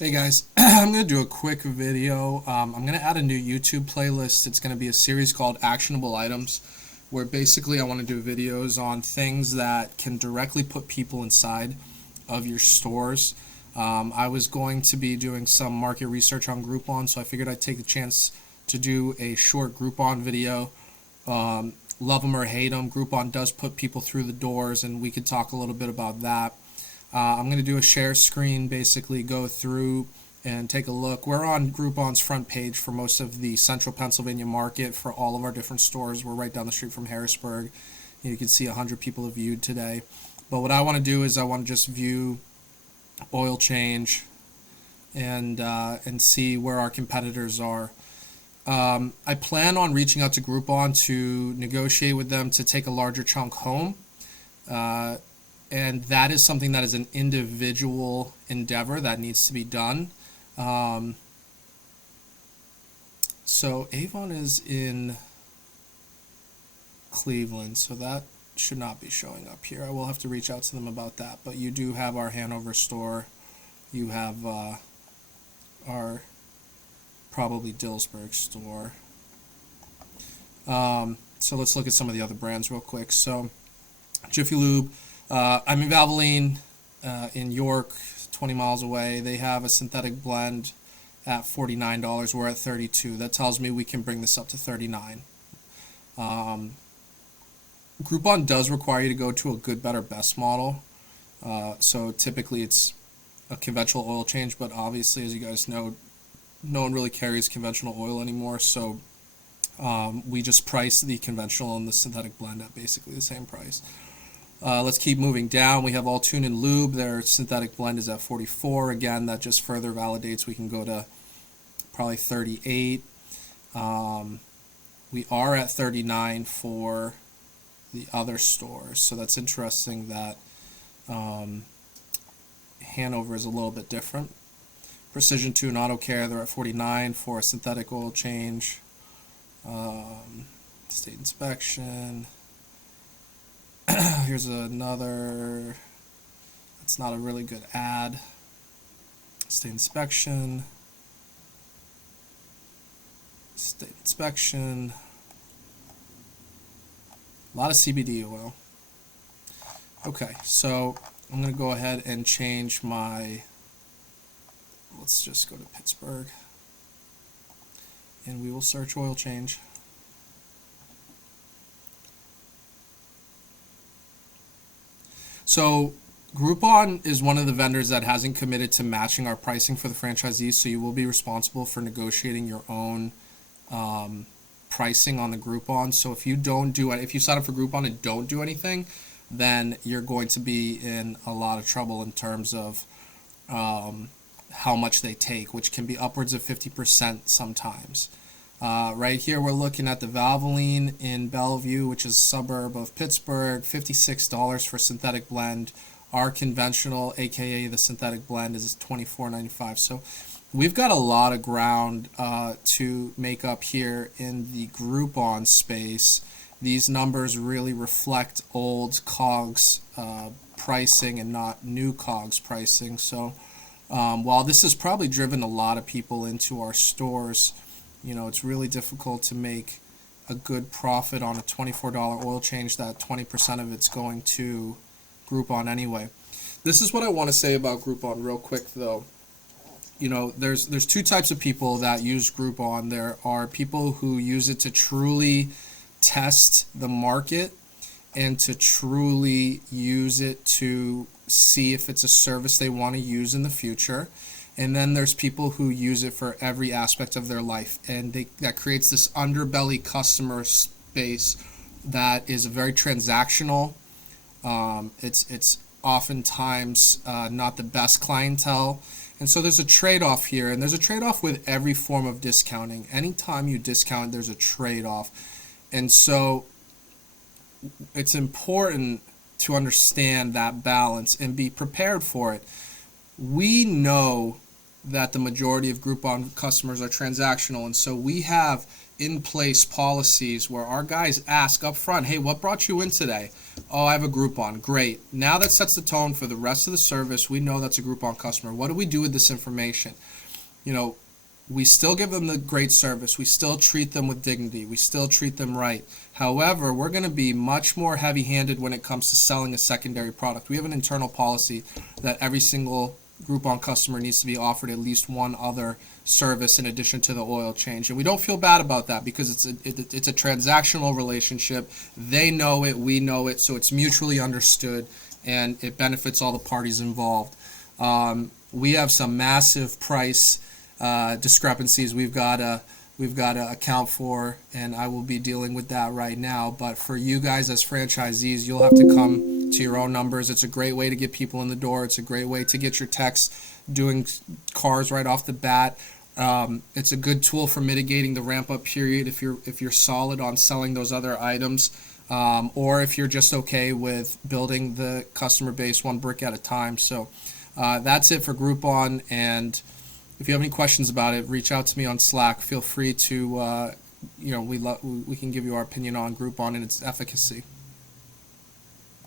Hey guys, I'm going to do a quick video. I'm going to add a new YouTube playlist. It's going to be a series called Actionable Items, where basically I want to do videos on things that can directly put people inside of your stores. I was going to be doing some market research on Groupon, so I figured I'd take the chance to do a short Groupon video. Love them or hate them, Groupon does put people through the doors, and we could talk a little bit about that. I'm going to do a share screen, basically go through and take a look. We're on Groupon's front page for most of the central Pennsylvania market for all of our different stores. We're right down the street from Harrisburg. You can see 100 people have viewed today. But what I want to do is I want to just view oil change and see where our competitors are. I plan on reaching out to Groupon to negotiate with them to take a larger chunk home. And that is something that is an individual endeavor that needs to be done. So Avon is in Cleveland, so that should not be showing up here. I will have to reach out to them about that. But you do have our Hanover store. You have our probably Dillsburg store. So let's look at some of the other brands real quick. So Jiffy Lube. I'm in Valvoline in York, 20 miles away. They have a synthetic blend at $49. We're at $32. That tells me we can bring this up to $39. Groupon does require you to go to a good, better, best model. So typically it's a conventional oil change, but obviously, as you guys know, no one really carries conventional oil anymore. So we just price the conventional and the synthetic blend at basically the same price. Let's keep moving down. We have All Tune and Lube. Their synthetic blend is at 44. Again, that just further validates we can go to probably 38. We are at 39 for the other stores. So that's interesting that Hanover is a little bit different. Precision 2 and Auto Care, they're at 49 for a synthetic oil change. State inspection. Here's another, that's not a really good ad. State inspection. State inspection. A lot of CBD oil. Okay, so I'm going to go ahead and change my, let's just go to Pittsburgh. And we will search oil change. So Groupon is one of the vendors that hasn't committed to matching our pricing for the franchisees, so you will be responsible for negotiating your own pricing on the Groupon. So if you don't do it, if you sign up for Groupon and don't do anything, then you're going to be in a lot of trouble in terms of how much they take, which can be upwards of 50% sometimes. Right here we're looking at the Valvoline in Bellevue, which is a suburb of Pittsburgh, $56 for synthetic blend. Our conventional, aka the synthetic blend, is $24.95. So we've got a lot of ground to make up here in the Groupon space. These numbers really reflect old COGS pricing and not new COGS pricing. So while this has probably driven a lot of people into our stores, you know, it's really difficult to make a good profit on a $24 oil change that 20% of it's going to Groupon anyway. This is what I want to say about Groupon real quick, though. You know, there's two types of people that use Groupon. There are people who use it to truly test the market and to truly use it to see if it's a service they want to use in the future. And then there's people who use it for every aspect of their life, and that creates this underbelly customer space that is very transactional. It's oftentimes not the best clientele, and so there's a trade-off here, and there's a trade-off with every form of discounting. Anytime you discount, there's a trade-off, and so it's important to understand that balance and be prepared for it. We know that the majority of Groupon customers are transactional, and so we have in place policies where our guys ask up front, hey, what brought you in today? Oh, I have a Groupon. Great. Now that sets the tone for the rest of the service. We know that's a Groupon customer. What do we do with this information? You know, we still give them the great service. We still treat them with dignity. We still treat them right. However, we're going to be much more heavy-handed when it comes to selling a secondary product. We have an internal policy that every single Groupon customer needs to be offered at least one other service in addition to the oil change. And we don't feel bad about that because it's a transactional relationship. They know it, we know it, so it's mutually understood, and it benefits all the parties involved. We have some massive price discrepancies we've got to account for, and I will be dealing with that right now. But for you guys as franchisees, you'll have to come to your own numbers. It's a great way to get people in the door. It's a great way to get your techs doing cars right off the bat. It's a good tool for mitigating the ramp-up period if you're solid on selling those other items, or if you're just okay with building the customer base one brick at a time. So that's it for Groupon, and if you have any questions about it, reach out to me on Slack. Feel free to, we can give you our opinion on Groupon and its efficacy.